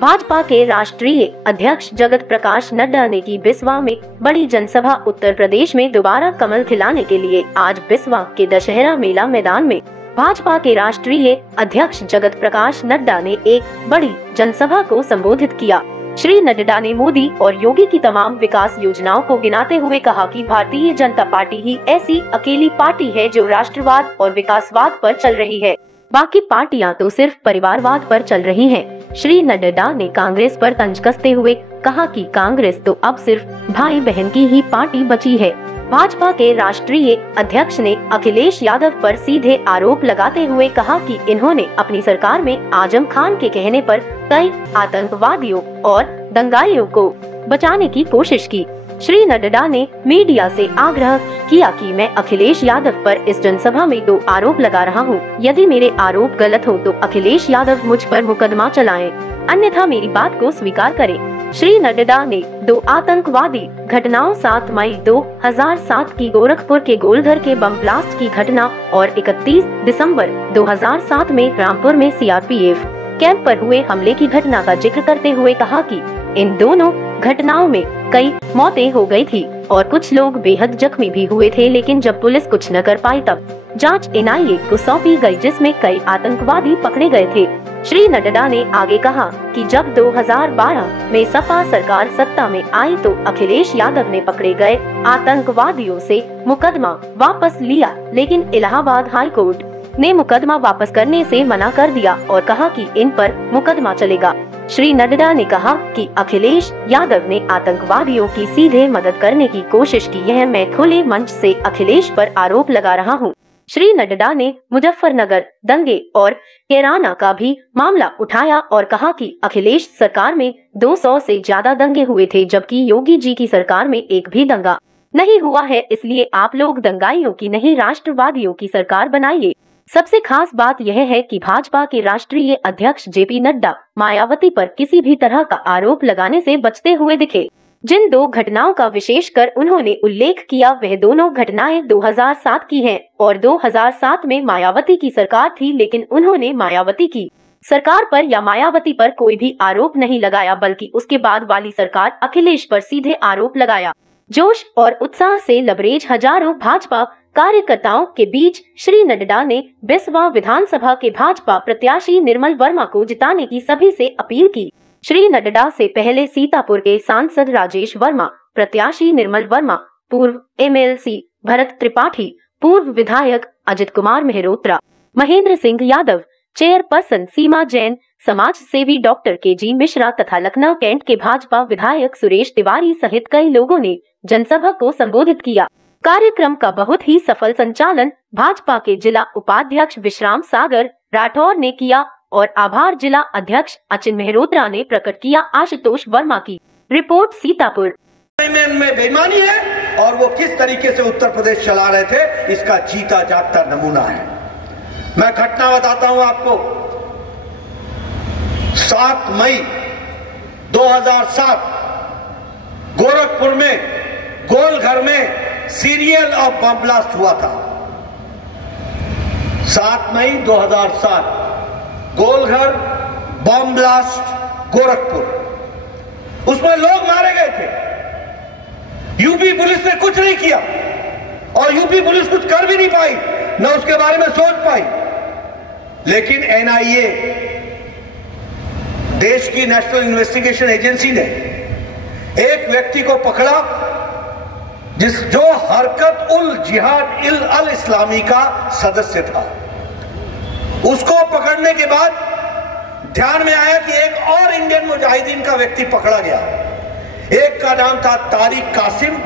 भाजपा के राष्ट्रीय अध्यक्ष जगत प्रकाश नड्डा ने की बिस्वा में बड़ी जनसभा। उत्तर प्रदेश में दोबारा कमल खिलाने के लिए आज बिस्वा के दशहरा मेला मैदान में भाजपा के राष्ट्रीय अध्यक्ष जगत प्रकाश नड्डा ने एक बड़ी जनसभा को संबोधित किया। श्री नड्डा ने मोदी और योगी की तमाम विकास योजनाओं को गिनाते हुए कहा कि भारतीय जनता पार्टी ही ऐसी अकेली पार्टी है जो राष्ट्रवाद और विकासवाद पर चल रही है, बाकी पार्टियां तो सिर्फ परिवारवाद पर चल रही हैं। श्री नड्डा ने कांग्रेस पर तंज कसते हुए कहा कि कांग्रेस तो अब सिर्फ भाई बहन की ही पार्टी बची है। भाजपा के राष्ट्रीय अध्यक्ष ने अखिलेश यादव पर सीधे आरोप लगाते हुए कहा कि इन्होंने अपनी सरकार में आजम खान के कहने पर कई आतंकवादियों और दंगाइयों को बचाने की कोशिश की। श्री नड्डा ने मीडिया से आग्रह किया कि मैं अखिलेश यादव पर इस जनसभा में 2 आरोप लगा रहा हूं। यदि मेरे आरोप गलत हो तो अखिलेश यादव मुझ पर मुकदमा चलाएं, अन्यथा मेरी बात को स्वीकार करें। श्री नड्डा ने 2 आतंकवादी घटनाओं 7 मई 2007 की गोरखपुर के गोलघर के बम ब्लास्ट की घटना और 31 दिसंबर 2007 में रामपुर में सीआरपीएफ कैंप पर हुए हमले की घटना का जिक्र करते हुए कहा कि इन दोनों घटनाओं में कई मौतें हो गई थी और कुछ लोग बेहद जख्मी भी हुए थे, लेकिन जब पुलिस कुछ न कर पाई तब जांच एनआईए को सौंपी गई, जिसमें कई आतंकवादी पकड़े गए थे। श्री नड्डा ने आगे कहा कि जब 2012 में सपा सरकार सत्ता में आई तो अखिलेश यादव ने पकड़े गए आतंकवादियों से मुकदमा वापस लिया, लेकिन इलाहाबाद हाई कोर्ट ने मुकदमा वापस करने से मना कर दिया और कहा कि इन पर मुकदमा चलेगा। श्री नड्डा ने कहा कि अखिलेश यादव ने आतंकवादियों की सीधे मदद करने की कोशिश की है। मैं खुले मंच से अखिलेश पर आरोप लगा रहा हूं। श्री नड्डा ने मुजफ्फरनगर दंगे और कैराना का भी मामला उठाया और कहा कि अखिलेश सरकार में 200 से ज्यादा दंगे हुए थे, जबकि योगी जी की सरकार में एक भी दंगा नहीं हुआ है। इसलिए आप लोग दंगाइयों की नहीं, राष्ट्रवादियों की सरकार बनाइए। सबसे खास बात यह है कि भाजपा के राष्ट्रीय अध्यक्ष जेपी नड्डा मायावती पर किसी भी तरह का आरोप लगाने से बचते हुए दिखे। जिन 2 घटनाओं का विशेषकर उन्होंने उल्लेख किया वह दोनों घटनाएं 2007 की हैं और 2007 में मायावती की सरकार थी, लेकिन उन्होंने मायावती की सरकार पर या मायावती पर कोई भी आरोप नहीं लगाया, बल्कि उसके बाद वाली सरकार अखिलेश पर सीधे आरोप लगाया। जोश और उत्साह से लबरेज हजारों भाजपा कार्यकर्ताओं के बीच श्री नड्डा ने बिस्वा विधानसभा के भाजपा प्रत्याशी निर्मल वर्मा को जिताने की सभी से अपील की। श्री नड्डा से पहले सीतापुर के सांसद राजेश वर्मा, प्रत्याशी निर्मल वर्मा, पूर्व एमएलसी भरत त्रिपाठी, पूर्व विधायक अजित कुमार मेहरोत्रा, महेंद्र सिंह यादव, चेयरपर्सन सीमा जैन, समाज सेवी डॉक्टर केजी मिश्रा तथा लखनऊ कैंट के भाजपा विधायक सुरेश तिवारी सहित कई लोगों ने जनसभा को संबोधित किया। कार्यक्रम का बहुत ही सफल संचालन भाजपा के जिला उपाध्यक्ष विश्राम सागर राठौर ने किया और आभार जिला अध्यक्ष अचिन मेहरोत्रा ने प्रकट किया। आशुतोष वर्मा की रिपोर्ट, सीतापुर। में बेईमानी है और वो किस तरीके से उत्तर प्रदेश चला रहे थे इसका जीता जागता नमूना है। मैं घटना बताता हूं आपको। 7 मई 2007 गोरखपुर में गोलघर में सीरियल और बम ब्लास्ट हुआ था। 7 मई 2007 गोलघर बम ब्लास्ट गोरखपुर, उसमें लोग मारे गए थे। यूपी पुलिस ने कुछ नहीं किया और यूपी पुलिस कुछ कर भी नहीं पाई, न उसके बारे में सोच पाई। लेकिन एनआईए, देश की नेशनल इन्वेस्टिगेशन एजेंसी ने एक व्यक्ति को पकड़ा जो हरकत उल जिहाद अल इस्लामी का सदस्य था। उसको पकड़ने के बाद ध्यान में आया कि एक और इंडियन मुजाहिदीन का व्यक्ति पकड़ा गया। एक का नाम था तारिक कासिम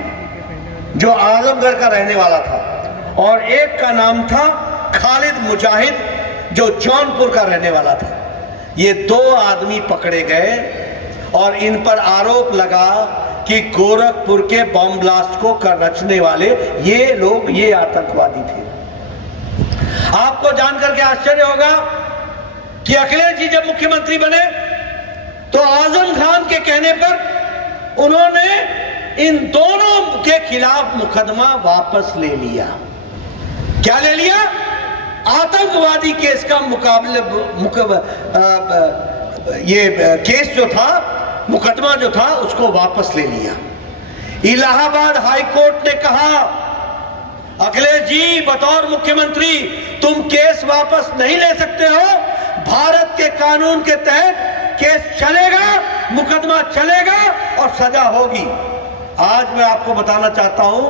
जो आजमगढ़ का रहने वाला था और एक का नाम था खालिद मुजाहिद जो जौनपुर का रहने वाला था। ये 2 आदमी पकड़े गए और इन पर आरोप लगा कि गोरखपुर के बम ब्लास्ट को रचने वाले ये लोग ये आतंकवादी थे। आपको जानकर के आश्चर्य होगा कि अखिलेश जी जब मुख्यमंत्री बने तो आजम खान के कहने पर उन्होंने इन दोनों के खिलाफ मुकदमा वापस ले लिया। क्या ले लिया? आतंकवादी केस का ये केस जो था, मुकदमा जो था, उसको वापस ले लिया। इलाहाबाद हाई कोर्ट ने कहा, अखिलेश जी बतौर मुख्यमंत्री तुम केस वापस नहीं ले सकते हो, भारत के कानून के तहत केस चलेगा, मुकदमा चलेगा और सजा होगी। आज मैं आपको बताना चाहता हूं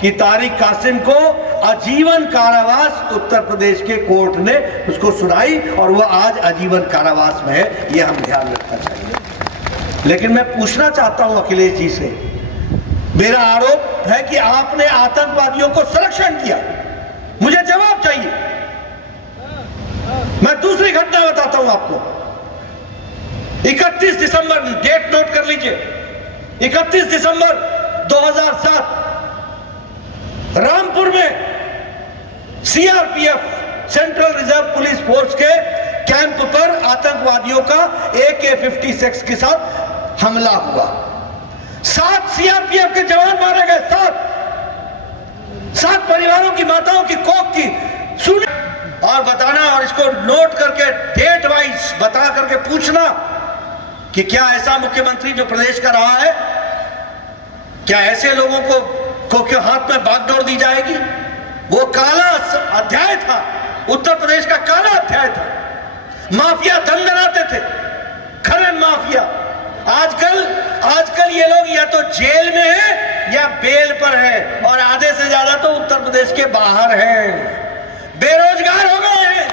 कि तारिक कासिम को आजीवन कारावास उत्तर प्रदेश के कोर्ट ने उसको सुनाई और वह आज आजीवन कारावास में है, यह हम ध्यान रखना चाहिए। लेकिन मैं पूछना चाहता हूं अखिलेश जी से, मेरा आरोप है कि आपने आतंकवादियों को संरक्षण किया, मुझे जवाब चाहिए। मैं दूसरी घटना बताता हूं आपको। 31 दिसंबर, डेट नोट कर लीजिए, 31 दिसंबर 2007 रामपुर में CRPF central reserve police force के कैंप पर आतंकवादियों का AK-56 के साथ हमला हुआ। 7 सीआरपीएफ के जवान मारे गए, 7 परिवारों की माताओं की कोख की सुन और बताना, और इसको नोट करके डेट वाइज बता करके पूछना कि क्या ऐसा मुख्यमंत्री जो प्रदेश का रहा है, क्या ऐसे लोगों को क्यों हाथ में बागडोर दी जाएगी? वो काला अध्याय था, उत्तर प्रदेश का काला अध्याय था। माफिया धन बनाते थे, खनन माफिया। आजकल ये लोग या तो जेल में है या बेल पर है, और आधे से ज्यादा तो उत्तर प्रदेश के बाहर हैं, बेरोजगार हो गए हैं।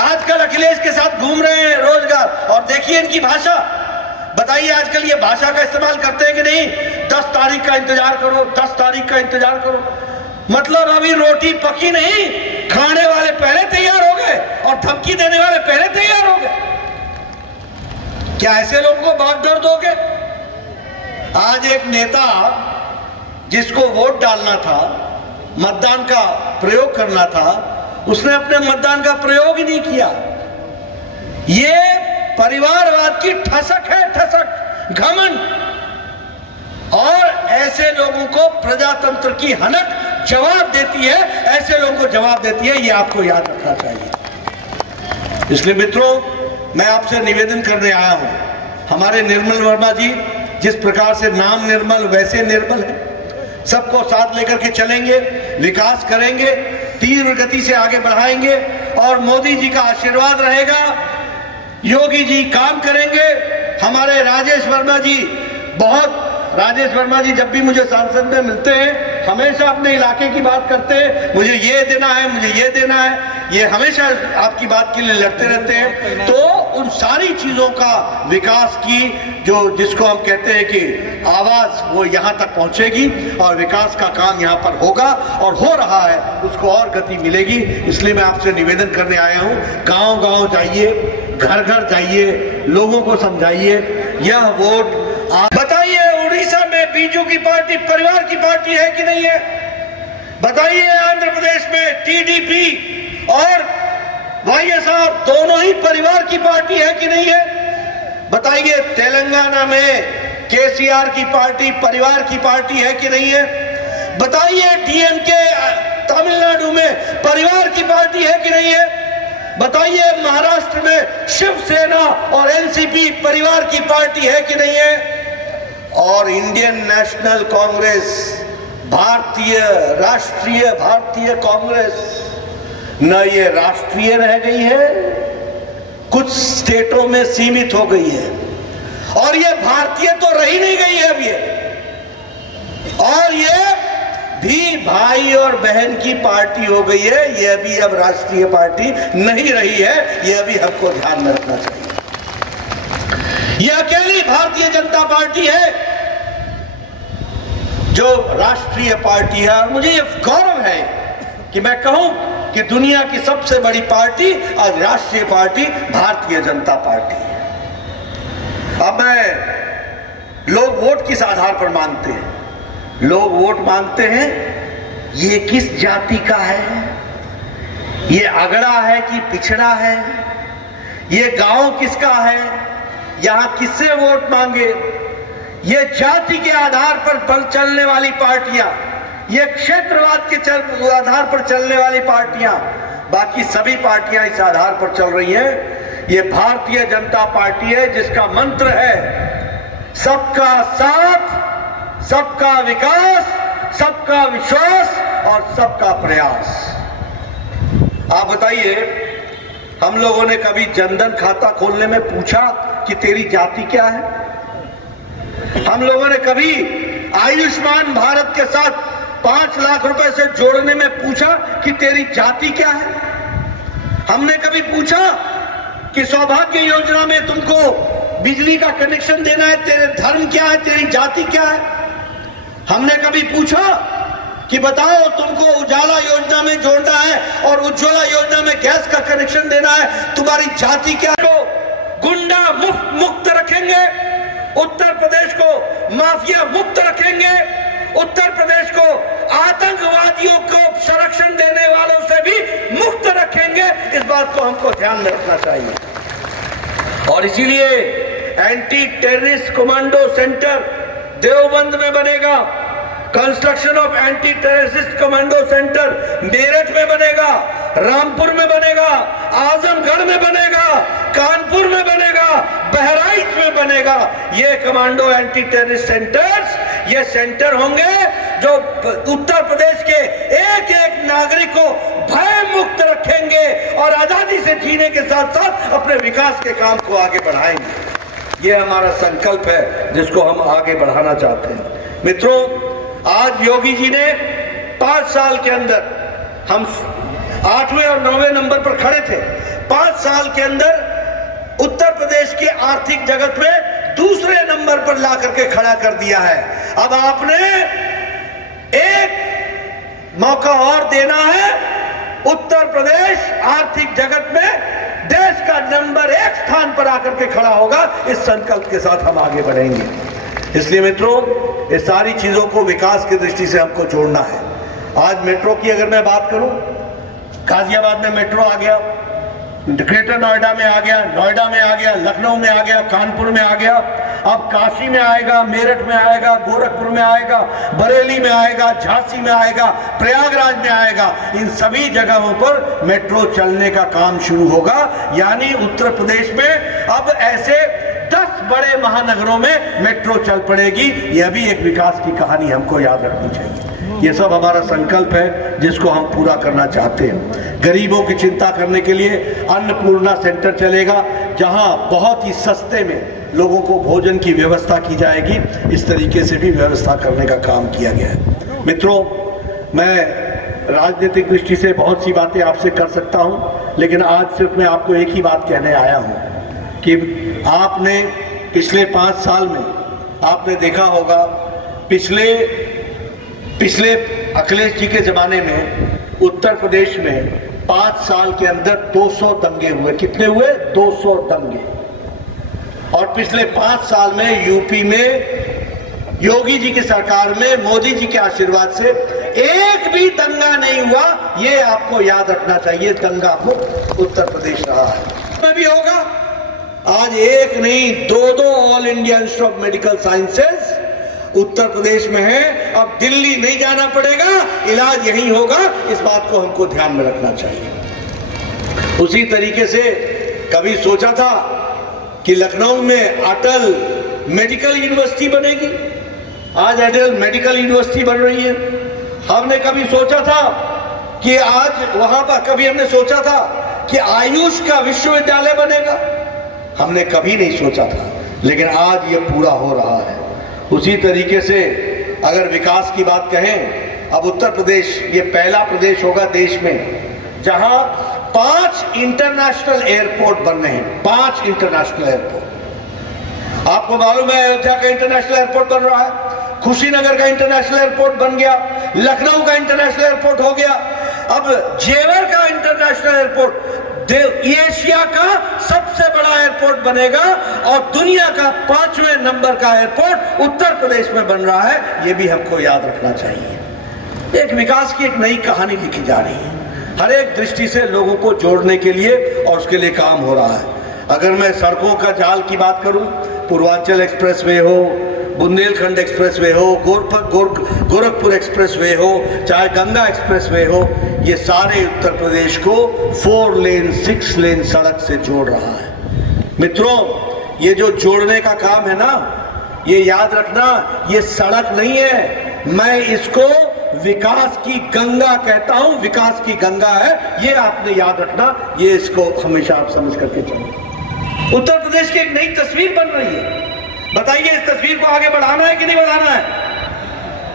आजकल अखिलेश के साथ घूम रहे हैं रोजगार, और देखिए इनकी भाषा, बताइए आजकल ये भाषा का इस्तेमाल करते हैं कि नहीं? 10 तारीख का इंतजार करो, 10 तारीख का इंतजार करो। मतलब अभी रोटी पकी नहीं, खाने वाले पहले तैयार हो गए और धमकी देने वाले पहले तैयार हो गए। क्या ऐसे लोगों को बागडोर दोगे? आज एक नेता जिसको वोट डालना था, मतदान का प्रयोग करना था, उसने अपने मतदान का प्रयोग ही नहीं किया। ये परिवारवाद की ठसक है, ठसक, घमंड। और ऐसे लोगों को प्रजातंत्र की हनक जवाब देती है, ऐसे लोगों को जवाब देती है, ये आपको याद रखना चाहिए। इसलिए मित्रों, मैं आपसे निवेदन करने आया हूं, हमारे निर्मल वर्मा जी जिस प्रकार से नाम निर्मल वैसे निर्मल है, सबको साथ लेकर के चलेंगे, विकास करेंगे, तीव्र गति से आगे बढ़ाएंगे, और मोदी जी का आशीर्वाद रहेगा, योगी जी काम करेंगे। हमारे राजेश वर्मा जी जब भी मुझे सांसद में मिलते हैं हमेशा अपने इलाके की बात करते हैं, मुझे ये देना है, मुझे ये देना है, ये हमेशा आपकी बात के लिए लड़ते रहते हैं। तो उन सारी चीजों का विकास की जिसको हम कहते हैं कि आवाज, वो यहां तक पहुंचेगी और विकास का काम यहां पर होगा, और हो रहा है, उसको और गति मिलेगी। इसलिए मैं आपसे निवेदन करने आया हूं, गांव-गांव जाइए, घर-घर जाइए, लोगों को समझाइए, यह वोट बताइए उड़ीसा में बीजू की पार्टी परिवार की पार्टी है कि नहीं है? बताइए आंध्र प्रदेश में टीडीपी और वाईएसआर दोनों ही परिवार की पार्टी है कि नहीं है? बताइए तेलंगाना में केसीआर की पार्टी परिवार की पार्टी है कि नहीं है? बताइए डीएमके तमिलनाडु में परिवार की पार्टी है कि नहीं है? बताइए महाराष्ट्र में शिवसेना और एनसीपी परिवार की पार्टी है कि नहीं है? और इंडियन नेशनल कांग्रेस, राष्ट्रीय भारतीय कांग्रेस, न ये राष्ट्रीय रह गई है, कुछ स्टेटों में सीमित हो गई है, और ये भारतीय तो रही नहीं गई है अभी, और ये भी भाई और बहन की पार्टी हो गई है, ये भी अब राष्ट्रीय पार्टी नहीं रही है, ये भी हमको ध्यान में रखना चाहिए। ये अकेली भारतीय जनता पार्टी है जो राष्ट्रीय पार्टी है, और मुझे ये गौरव है कि मैं कहूं कि दुनिया की सबसे बड़ी पार्टी और राष्ट्रीय पार्टी भारतीय जनता पार्टी है। अब लोग वोट किस आधार पर मांगते हैं? लोग वोट मांगते हैं ये किस जाति का है, ये अगड़ा है कि पिछड़ा है, ये गांव किसका है, यहां किससे वोट मांगे। ये जाति के आधार पर चलने वाली पार्टियां, ये क्षेत्रवाद के आधार पर चलने वाली पार्टियां, बाकी सभी पार्टियां इस आधार पर चल रही हैं ये भारतीय जनता पार्टी है जिसका मंत्र है सबका साथ, सबका विकास, सबका विश्वास और सबका प्रयास। आप बताइए, हम लोगों ने कभी जनधन खाता खोलने में पूछा कि तेरी जाति क्या है? हम लोगों ने कभी आयुष्मान भारत के साथ 5 लाख रुपए से जोड़ने में पूछा कि तेरी जाति क्या है? हमने कभी पूछा कि सौभाग्य योजना में तुमको बिजली का कनेक्शन देना है, तेरे धर्म क्या है, तेरी जाति क्या है? हमने कभी पूछा कि बताओ तुमको उजाला योजना में जोड़ना है और उज्ज्वला योजना में गैस का कनेक्शन देना है, तुम्हारी जाति क्या है? गुंडा मुक्त रखेंगे, उत्तर प्रदेश को माफिया मुक्त रखेंगे, उत्तर प्रदेश को आतंकवादियों को संरक्षण देने वालों से भी मुक्त रखेंगे। इस बात को हमको ध्यान में रखना चाहिए और इसीलिए anti terrorist commando centre Deoband में बनेगा, construction of anti terrorist commando centre Meerut में बनेगा, रामपुर में बनेगा, आजमगढ़ में बनेगा, कानपुर में बनेगा, बहराइच में बनेगा। ये कमांडो एंटी टेररिस्ट सेंटर्स, ये सेंटर होंगे जो उत्तर प्रदेश के एक एक नागरिक को भय मुक्त रखेंगे और आजादी से जीने के साथ साथ अपने विकास के काम को आगे बढ़ाएंगे। ये हमारा संकल्प है जिसको हम आगे बढ़ाना चाहते हैं। मित्रों, आज योगी जी ने 5 साल के अंदर, हम 8वें और 9वें नंबर पर खड़े थे, 5 साल के अंदर उत्तर प्रदेश के आर्थिक जगत में दूसरे नंबर पर ला करके खड़ा कर दिया है। अब आपने एक मौका और देना है, उत्तर प्रदेश आर्थिक जगत में देश का नंबर 1 स्थान पर आकर के खड़ा होगा। इस संकल्प के साथ हम आगे बढ़ेंगे। इसलिए मित्रों, ये सारी चीजों को विकास की दृष्टि से हमको जोड़ना है। आज मेट्रो की अगर मैं बात करूं, गाजियाबाद में मेट्रो आ गया, ग्रेटर नोएडा में आ गया, नोएडा में आ गया, लखनऊ में आ गया, कानपुर में आ गया, अब काशी में आएगा, मेरठ में आएगा, गोरखपुर में आएगा, बरेली में आएगा, झांसी में आएगा, प्रयागराज में आएगा। इन सभी जगहों पर मेट्रो चलने का काम शुरू होगा। यानी उत्तर प्रदेश में अब ऐसे 10 बड़े महानगरों में मेट्रो चल पड़ेगी। यह भी एक विकास की कहानी हमको याद रखनी चाहिए। ये सब हमारा संकल्प है जिसको हम पूरा करना चाहते हैं। गरीबों की चिंता करने के लिए अन्नपूर्णा सेंटर चलेगा, जहां बहुत ही सस्ते में लोगों को भोजन की व्यवस्था की जाएगी। इस तरीके से भी व्यवस्था करने का काम किया गया है। मित्रों, मैं राजनीतिक दृष्टि से बहुत सी बातें आपसे कर सकता हूं, लेकिन आज सिर्फ मैं आपको एक ही बात कहने आया हूं कि आपने पिछले 5 साल में आपने देखा होगा, पिछले अखिलेश जी के जमाने में उत्तर प्रदेश में 5 साल के अंदर 200 दंगे हुए। कितने हुए? 200 दंगे। और पिछले 5 साल में यूपी में योगी जी की सरकार में मोदी जी के आशीर्वाद से एक भी दंगा नहीं हुआ। ये आपको याद रखना चाहिए। दंगा मुक्त उत्तर प्रदेश रहा है। में भी होगा। आज एक नहीं 2 All India Institute of Medical Sciences Uttar Pradesh में है। अब दिल्ली नहीं जाना पड़ेगा, इलाज यहीं होगा। इस बात को हमको ध्यान में रखना चाहिए। उसी तरीके से कभी सोचा था कि लखनऊ में अटल मेडिकल यूनिवर्सिटी बनेगी। आज अटल मेडिकल यूनिवर्सिटी बन रही है। हमने कभी सोचा था कि आज वहां पर, कभी हमने सोचा था कि आयुष का विश्वविद्यालय बनेगा। हमने कभी नहीं सोचा था, लेकिन आज ये पूरा हो रहा है। उसी तरीके से अगर विकास की बात कहें, अब उत्तर प्रदेश ये पहला प्रदेश होगा देश में जहां 5 इंटरनेशनल एयरपोर्ट बन रहे हैं। 5 इंटरनेशनल एयरपोर्ट। आपको मालूम है अयोध्या का इंटरनेशनल एयरपोर्ट बन रहा है, कुशीनगर का इंटरनेशनल एयरपोर्ट बन गया, लखनऊ का इंटरनेशनल एयरपोर्ट हो गया, अब जेवर का इंटरनेशनल एयरपोर्ट एशिया का सबसे बड़ा एयरपोर्ट बनेगा और दुनिया का 5वें नंबर का एयरपोर्ट उत्तर प्रदेश में बन रहा है। ये भी हमको याद रखना चाहिए। एक विकास की एक नई कहानी लिखी जा रही है, हर एक दृष्टि से लोगों को जोड़ने के लिए, और उसके लिए काम हो रहा है। अगर मैं सड़कों का जाल की बात करूं, पूर्वांचल एक्सप्रेसवे हो, बुंदेलखंड एक्सप्रेसवे हो, गोरखपुर एक्सप्रेसवे हो, चाहे गंगा एक्सप्रेसवे हो, ये सारे उत्तर प्रदेश को 4 लेन 6 लेन सड़क से जोड़ रहा है। मित्रों, ये जो जोड़ने का काम है ना, ये याद रखना, ये सड़क नहीं है, मैं इसको विकास की गंगा कहता हूं, विकास की गंगा है, ये आपने याद रखना, ये इसको हमेशा आप समझ करके चलो। उत्तर प्रदेश की एक नई तस्वीर बन रही है, बताइए इस तस्वीर को आगे बढ़ाना है कि नहीं बढ़ाना है?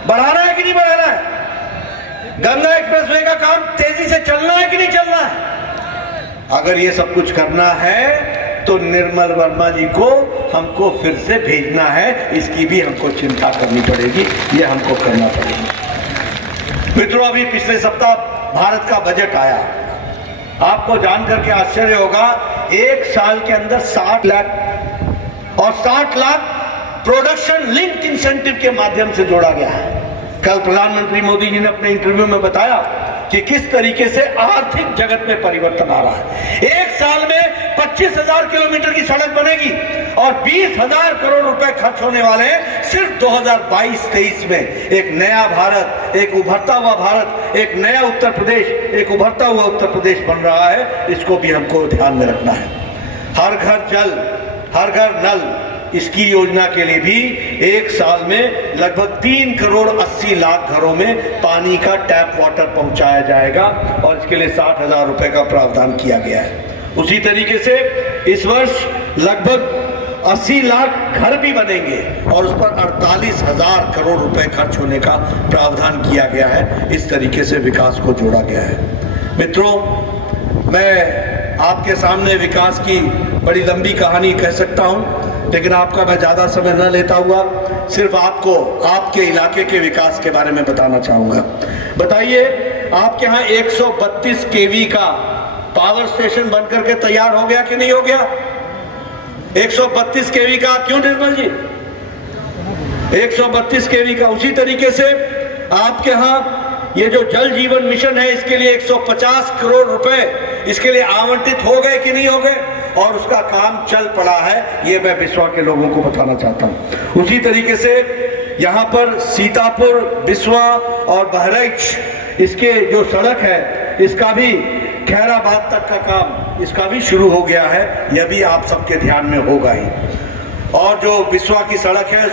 बढ़ाना है कि नहीं बढ़ाना है? गंगा एक्सप्रेसवे का काम तेजी से चलना है कि नहीं चलना है? अगर ये सब कुछ करना है तो निर्मल वर्मा जी को हमको फिर से भेजना है, इसकी भी हमको चिंता करनी पड़ेगी, ये हमको करना पड़ेगा। मित्रों, अभी पिछले सप्ताह भारत का बजट आया, आपको जानकर के आश्चर्य होगा, एक साल के अंदर 60 लाख और 60 लाख प्रोडक्शन लिंक्ड इंसेंटिव के माध्यम से जोड़ा गया है। कल प्रधानमंत्री मोदी जी ने अपने इंटरव्यू में बताया कि किस तरीके से आर्थिक जगत में परिवर्तन आ रहा है। एक साल में 25,000 किलोमीटर की सड़क बनेगी और 20,000 करोड़ रुपए खर्च होने वाले हैं सिर्फ 2022-23 में। एक नया भारत, एक उभरता हुआ भारत, एक नया उत्तर प्रदेश, एक उभरता हुआ उत्तर प्रदेश बन रहा है, इसको भी हमको ध्यान में रखना है। हर घर जल, हर घर नल, इसकी योजना के लिए भी एक साल में लगभग 3 करोड़ 80 लाख घरों में पानी का टैप वाटर पहुंचाया जाएगा और इसके लिए 60,000 रुपए का प्रावधान किया गया है। उसी तरीके से इस वर्ष लगभग 80 लाख घर भी बनेंगे और उस पर 48,000 करोड़ रुपए खर्च होने का प्रावधान किया गया है। इस तरीके से विकास को जोड़ा गया है। मित्रों, मैं आपके सामने विकास की बड़ी लंबी कहानी कह सकता हूं, लेकिन आपका मैं ज्यादा समय न लेता हुआ सिर्फ आपको आपके इलाके के विकास के बारे में बताना चाहूंगा। बताइए, आपके यहाँ 132 केवी का पावर स्टेशन बनकर के तैयार हो गया कि नहीं हो गया? 132 केवी का, क्यों निर्मल जी? 132 केवी का। उसी तरीके से आपके यहाँ ये जो जल जीवन मिशन है, इसके लिए 150 करोड़ रुपए इसके लिए आवंटित हो गए कि नहीं हो गए? और उसका काम चल पड़ा है, ये मैं बिस्वा के लोगों को बताना चाहता हूं। उसी तरीके से यहां पर सीतापुर, बिस्वा और बहराइच, इसके जो सड़क है, इसका भी खैराबाद तक का काम इसका भी शुरू हो गया है, यह भी आप सबके ध्यान में होगा ही। और जो बिस्वा की सड़क है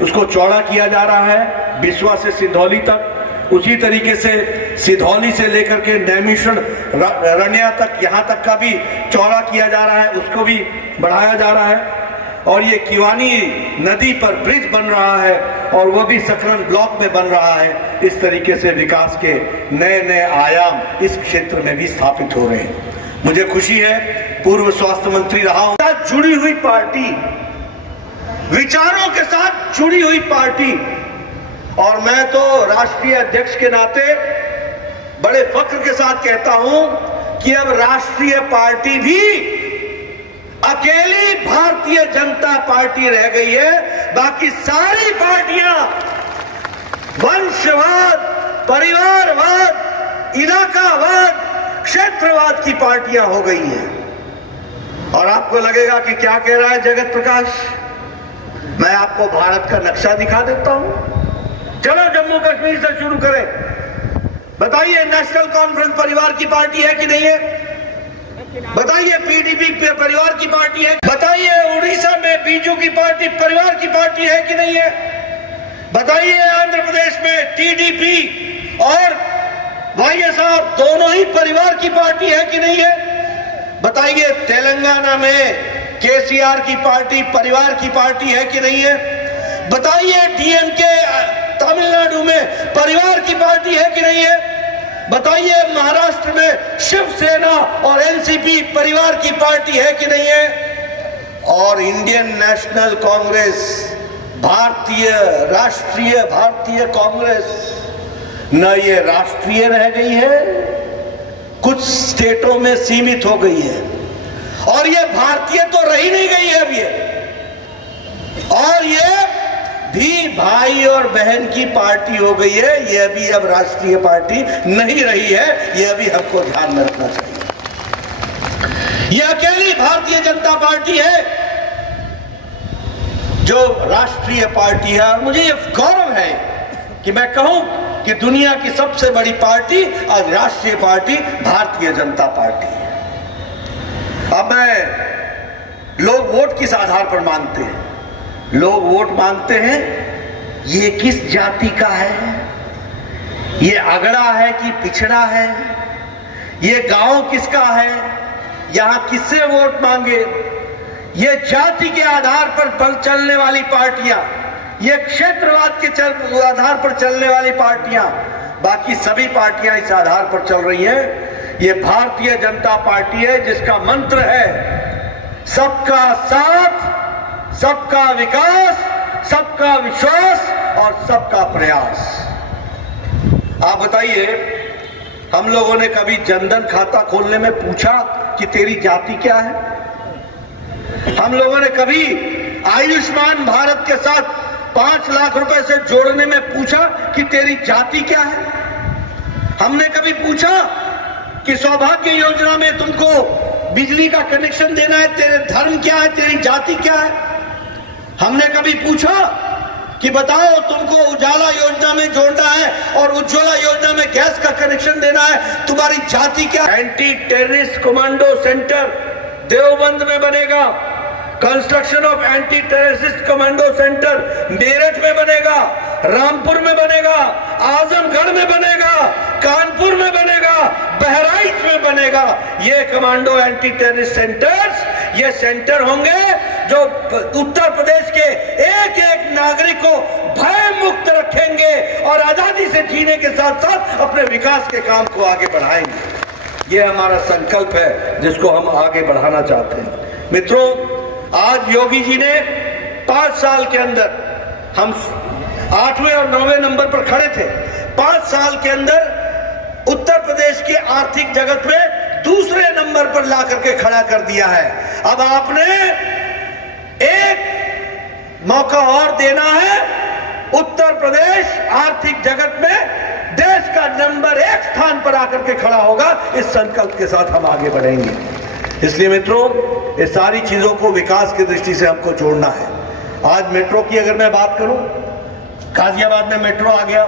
उसको चौड़ा किया जा रहा है, बिस्वा से सिधौली तक। उसी तरीके से सिधौली से लेकर के नैमिषण रनिया तक, यहां तक का भी चौड़ा किया जा रहा है, उसको भी बढ़ाया जा रहा है। और ये किवानी नदी पर ब्रिज बन रहा है और वो भी सकरन ब्लॉक में बन रहा है। इस तरीके से विकास के नए नए आयाम इस क्षेत्र में भी स्थापित हो रहे हैं। मुझे खुशी है, पूर्व स्वास्थ्य मंत्री रहा हूं, जुड़ी हुई पार्टी, विचारों के साथ जुड़ी हुई पार्टी, और मैं तो राष्ट्रीय अध्यक्ष के नाते बड़े फख्र के साथ कहता हूं कि अब राष्ट्रीय पार्टी भी अकेली भारतीय जनता पार्टी रह गई है। बाकी सारी पार्टियां वंशवाद, परिवारवाद, इलाकावाद, क्षेत्रवाद की पार्टियां हो गई हैं। और आपको लगेगा कि क्या कह रहा है जगत प्रकाश? मैं आपको भारत का नक्शा दिखा देता हूं। चलो जम्मू कश्मीर से शुरू करें। बताइए, नेशनल कॉन्फ्रेंस परिवार की पार्टी है कि नहीं है? बताइए, पीडीपी परिवार की पार्टी है? बताइए, उड़ीसा में बीजू की पार्टी परिवार की पार्टी है कि नहीं है? बताइए, आंध्र प्रदेश में टीडीपी और वाईएसआर दोनों ही परिवार की पार्टी है कि नहीं है? बताइए, तेलंगाना में केसीआर की पार्टी परिवार की पार्टी है कि नहीं है? बताइए, डीएमके तमिलनाडु में परिवार की पार्टी है कि नहीं है? बताइए, महाराष्ट्र में शिवसेना और एनसीपी परिवार की पार्टी है कि नहीं है? और इंडियन नेशनल कांग्रेस, भारतीय कांग्रेस, न ये राष्ट्रीय रह गई है, कुछ स्टेटों में सीमित हो गई है, और ये भारतीय तो रही नहीं गई है अब ये, और ये भी भाई और बहन की पार्टी हो गई है। यह भी अब राष्ट्रीय पार्टी नहीं रही है, यह भी हमको ध्यान में रखना चाहिए। यह अकेली भारतीय जनता पार्टी है जो राष्ट्रीय पार्टी है। और मुझे यह गौरव है कि मैं कहूं कि दुनिया की सबसे बड़ी पार्टी आज राष्ट्रीय पार्टी भारतीय जनता पार्टी है। अब मैं लोग वोट किस आधार पर मांगते हैं? लोग वोट मांगते हैं ये किस जाति का है, ये अगड़ा है कि पिछड़ा है, ये गांव किसका है, यहां किससे वोट मांगे। ये जाति के आधार पर चलने वाली पार्टियां, ये क्षेत्रवाद के आधार पर चलने वाली पार्टियां, बाकी सभी पार्टियां इस आधार पर चल रही हैं। ये भारतीय जनता पार्टी है जिसका मंत्र है सबका साथ, सबका विकास, सबका विश्वास और सबका प्रयास। आप बताइए, हम लोगों ने कभी जनधन खाता खोलने में पूछा कि तेरी जाति क्या है? हम लोगों ने कभी आयुष्मान भारत के साथ 5 लाख रुपए से जोड़ने में पूछा कि तेरी जाति क्या है? हमने कभी पूछा कि सौभाग्य योजना में तुमको बिजली का कनेक्शन देना है, तेरे धर्म क्या है, तेरी जाति क्या है? हमने कभी पूछा कि बताओ तुमको उजाला योजना में जोड़ना है और उज्ज्वला योजना में गैस का कनेक्शन देना है, तुम्हारी जाति क्या? Anti terrorist commando centre Deoband में बनेगा, construction of anti terrorist commando centre Meerut में बनेगा, रामपुर में बनेगा, आजमगढ़ में बनेगा, कानपुर में बनेगा, बहराइच में बनेगा। ये कमांडो एंटी टेररिस्ट सेंटर्स, ये सेंटर होंगे जो उत्तर प्रदेश के एक एक नागरिक को भय मुक्त रखेंगे और आजादी से जीने के साथ साथ अपने विकास के काम को आगे बढ़ाएंगे। ये हमारा संकल्प है जिसको हम आगे बढ़ाना चाहते हैं। मित्रों, आज योगी जी ने 5 साल के अंदर, हम 8वें और 9वें नंबर पर खड़े थे, 5 साल के अंदर उत्तर प्रदेश के आर्थिक जगत में दूसरे नंबर पर ला करके खड़ा कर दिया है। अब आपने एक मौका और देना है, उत्तर प्रदेश आर्थिक जगत में देश का नंबर 1 स्थान पर आकर के खड़ा होगा। इस संकल्प के साथ हम आगे बढ़ेंगे। इसलिए मित्रों, ये सारी चीजों को विकास की दृष्टि से हमको जोड़ना है। आज मेट्रो की अगर मैं बात करूं, गाजियाबाद में मेट्रो आ गया,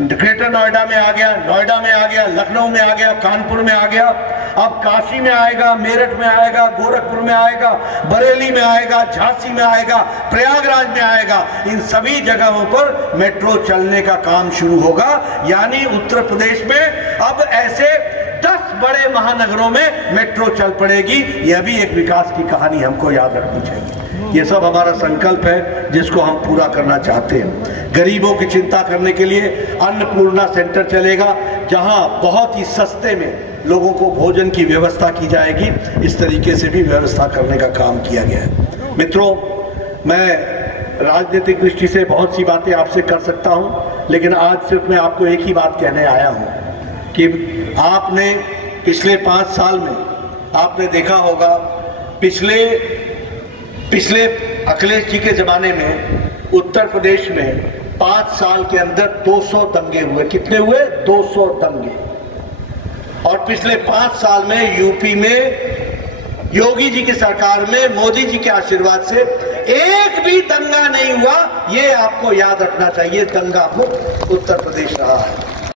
ग्रेटर नोएडा में आ गया, नोएडा में आ गया, लखनऊ में आ गया, कानपुर में आ गया, अब काशी में आएगा, मेरठ में आएगा, गोरखपुर में आएगा, बरेली में आएगा, झांसी में आएगा, प्रयागराज में आएगा। इन सभी जगहों पर मेट्रो चलने का काम शुरू होगा। यानी उत्तर प्रदेश में अब ऐसे 10 बड़े महानगरों में मेट्रो चल पड़ेगी। यह भी एक विकास की कहानी हमको याद रखनी चाहिए। ये सब हमारा संकल्प है जिसको हम पूरा करना चाहते हैं। गरीबों की चिंता करने के लिए अन्नपूर्णा सेंटर चलेगा, जहां बहुत ही सस्ते में लोगों को भोजन की व्यवस्था की जाएगी। इस तरीके से भी व्यवस्था करने का काम किया गया है। मित्रों, मैं राजनीतिक दृष्टि से बहुत सी बातें आपसे कर सकता हूं, लेकिन आज सिर्फ मैं आपको एक ही बात कहने आया हूं कि आपने पिछले 5 साल में आपने देखा होगा, पिछले अखिलेश जी के जमाने में उत्तर प्रदेश में 5 साल के अंदर 200 दंगे हुए। कितने हुए? 200 दंगे। और पिछले 5 साल में यूपी में योगी जी की सरकार में मोदी जी के आशीर्वाद से एक भी दंगा नहीं हुआ। ये आपको याद रखना चाहिए। दंगा मुक्त उत्तर प्रदेश रहा है।